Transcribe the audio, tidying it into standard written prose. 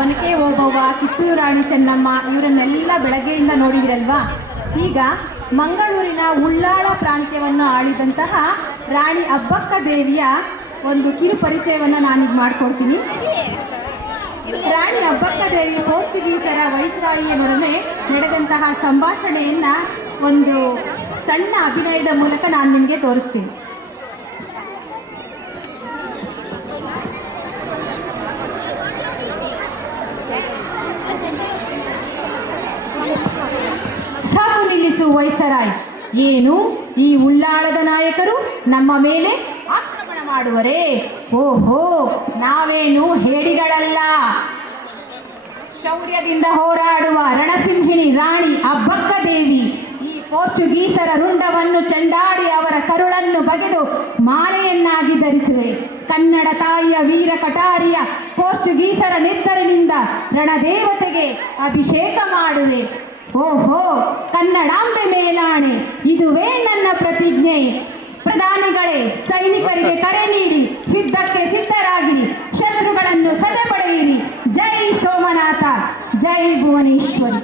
ಒನಕೆ ಓಬವ್ವ, ಕಿತ್ತೂರು ರಾಣಿ ಚೆನ್ನಮ್ಮ ಇವರನ್ನೆಲ್ಲ ಬೆಳಗ್ಗೆಯಿಂದ ನೋಡಿದಿರಲ್ವಾ. ಈಗ ಮಂಗಳೂರಿನ ಉಳ್ಳಾಳ ಪ್ರಾಂತ್ಯವನ್ನು ಆಳಿದಂತಹ ರಾಣಿ ಅಬ್ಬಕ್ಕ ದೇವಿಯ ಒಂದು ಕಿರು ಪರಿಚಯವನ್ನು ನಾನೀಗ ಮಾಡಿಕೊಡ್ತೀನಿ. ರಾಣಿ ಅಬ್ಬಕ್ಕ ದೇವಿ ಪೋರ್ಚುಗೀಸರ ವೈಸ್ರಾಯಿಯವರೊಡನೆ ನಡೆದಂತಹ ಸಂಭಾಷಣೆಯನ್ನು ಒಂದು ಸಣ್ಣ ಅಭಿನಯದ ಮೂಲಕ ನಾನು ನಿಮಗೆ ತೋರಿಸ್ತೀನಿ. ಸಾಕು ನಿಲ್ಲಿಸು ವೈಸರಾಯ್, ಏನು ಈ ಉಳ್ಳಾಳದ ನಾಯಕರು ನಮ್ಮ ಮೇಲೆ ಆಕ್ರಮಣ ಮಾಡುವರೇ? ಓಹೋ, ನಾವೇನು ಹೇಡಿಗಳಲ್ಲ. ಶೌರ್ಯದಿಂದ ಹೋರಾಡುವ ರಣಸಿಂಹಿಣಿ ರಾಣಿ ಅಬ್ಬಕ್ಕ ದೇವಿ ಈ ಪೋರ್ಚುಗೀಸರ ರುಂಡವನ್ನು ಚೆಂಡಾಡಿ ಅವರ ಕರುಳನ್ನು ಬಗೆದು ಮಾಲೆಯನ್ನಾಗಿ ಧರಿಸುವೆ. ಕನ್ನಡ ತಾಯಿಯ ವೀರ ಕಟಾರಿಯ ಪೋರ್ಚುಗೀಸರ ನೆತ್ತರಿನಿಂದ ರಣದೇವತೆಗೆ ಅಭಿಷೇಕ ಮಾಡುವೆ. ಓಹೋ, ಕನ್ನಡಾಂಬೆ ಮೇಲಾಣೆ, ಇದುವೇ ನನ್ನ ಪ್ರತಿಜ್ಞೆ. ಪ್ರಧಾನಿಗಳೇ, ಸೈನಿಕರಿಗೆ ಕರೆ ನೀಡಿ ಯುದ್ಧಕ್ಕೆ ಸಿದ್ಧರಾಗಿರಿ, ಶತ್ರುಗಳನ್ನು ಸದೆಬಡೆಯಿರಿ. ಜೈ ಸೋಮನಾಥ, ಜೈ ಭುವನೇಶ್ವರಿ.